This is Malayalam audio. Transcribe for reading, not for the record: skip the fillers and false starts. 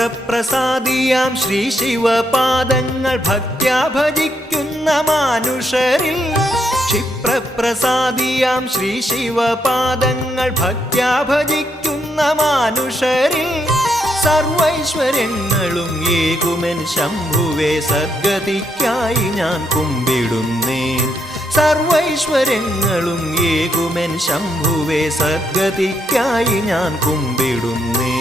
ക്ഷിപ്രപ്രസാദിയാം ശ്രീ ശിവപാദങ്ങൾ ഭക്ത്യാ ഭജിക്കുന്ന മാനുഷരിൽ ക്ഷിപ്രപ്രസാദിയാം ശ്രീ ശിവപാദങ്ങൾ ഭക്ത്യാ ഭജിക്കുന്ന മാനുഷരിൽ സർവൈശ്വര്യങ്ങളും ഏകുമെൻ ശംഭുവേ സദ്ഗതിക്കായി ഞാൻ കുമ്പിടുന്നേൻ സർവൈശ്വര്യങ്ങളും ഏകുമെൻ ശംഭുവേ സദ്ഗതിക്കായി ഞാൻ കുമ്പിടുന്നേൻ